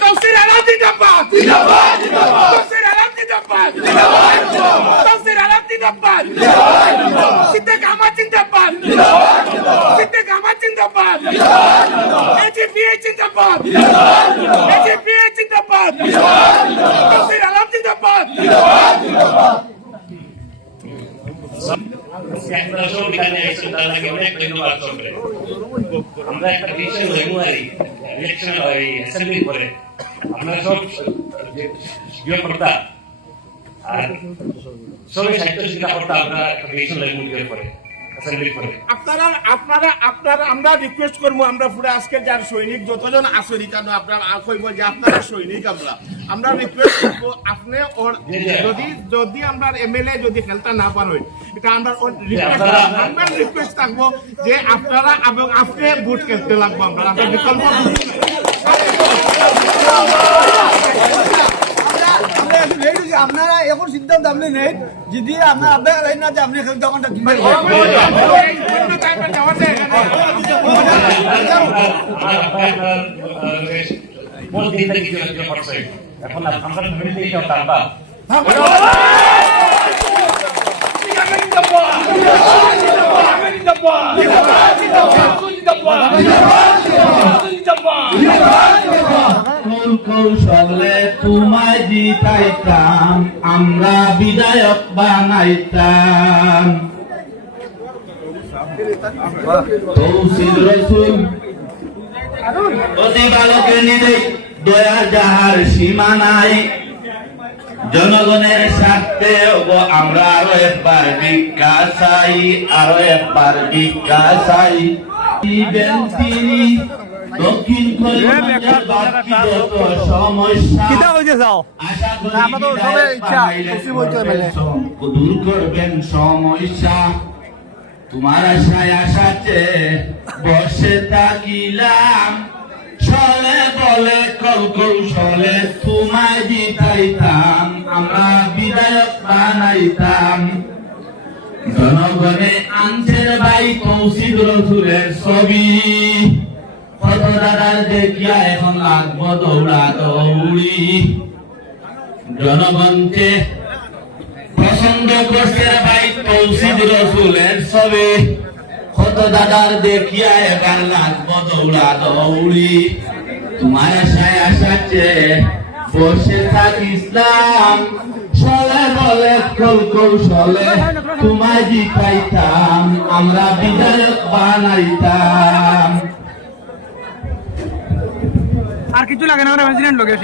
তফসির আলম জিন্দাবাদ জিন্দাবাদ জিন্দাবাদ তফসির আলম জিন্দাবাদ জিন্দাবাদ জিন্দাবাদ তফসির আলম জিন্দাবাদ জিন্দাবাদ জিন্দাবাদ সিদ্দিক আহমদ জিন্দাবাদ জিন্দাবাদ জিন্দাবাদ সিদ্দিক আহমদ জিন্দাবাদ জিন্দাবাদ জিন্দাবাদ এজিপিএ জিন্দাবাদ জিন্দাবাদ জিন্দাবাদ এজিপিএ জিন্দাবাদ জিন্দাবাদ জিন্দাবাদ তফসির আলম জিন্দাবাদ জিন্দাবাদ জিন্দাবাদ আমরা সব এখানে এসে তার লাগে অনেক ধন্যবাদ সকলে। আমরা একটা ডিসিশন হইমু আর ইলেকশন হয় অ্যাসেম্বলি করে আমরা সব ইয়ে করতা আর সবাই সাহিত্য চিন্তা করতা আমরা একটা ডিসিশন হইমু ইয়ে করে অ্যাসেম্বলি করে। আপনারা আমরা রিকোয়েস্ট করবো আমরা পুরো আজকে যার সৈনিক যতজন আসরি কেন আপনারা কইব যে আপনারা সৈনিক আমরা রিকোয়েস্ট করবো আপনি যদি আমরা এমএলএ যদি খেলতে না পারেন এটা আমরা রিকোয়েস্ট থাকবো যে আপনারা এবং আপনি ভোট খেলতে লাগবো আমরা বিকল্প আপনারা এখন সিদ্ধান্ত আপনি নেই যদি আপনার না যে আপনি দোকানটা কিনবেন এখন আমরা ফ্যামিলি টাকা কৌশলে তোমায় জিতাইতাম আমরা বিধায়ক বানাইতাম তৌসিদ রসুল প্রতিপালকের নিদে দয়া যাহার সীমা নাই জনগণের স্বার্থে আমরা আরো একবার ভিক্ষা চাই আরো একবার ভিক্ষা চাই তিনি দক্ষিণ করিমগঞ্জের বাকি যত সমস্যা আশা করি দূর করবেন সমস্যা তোমার আশায় আশাতে বসে থাকিলাম চলে বলে কৌশলে তোমায় জিতাইতাম আমরা বিধায়ক বানাইতাম জনগণে আনছেন ভাই তৌসিদ রসুলের ছবি কত দাদার দেখিয়া এখন লাগবো দৌড়া দৌড়ি জনগণকে পছন্দ করছে ভাই তৌসিদ রসুলের ছবি কত দাদার দেখিয়া এবার লাগবো দৌড়া দৌড়ি তোমার আশায় আশাচ্ছে বসে থাকিসলাম চলে বলে কৌশলে তোমায় জিতাইতাম আমরা বিধায়ক বানাইতাম। আর কিছু লাগে না প্রেসিডেন্ট লোকে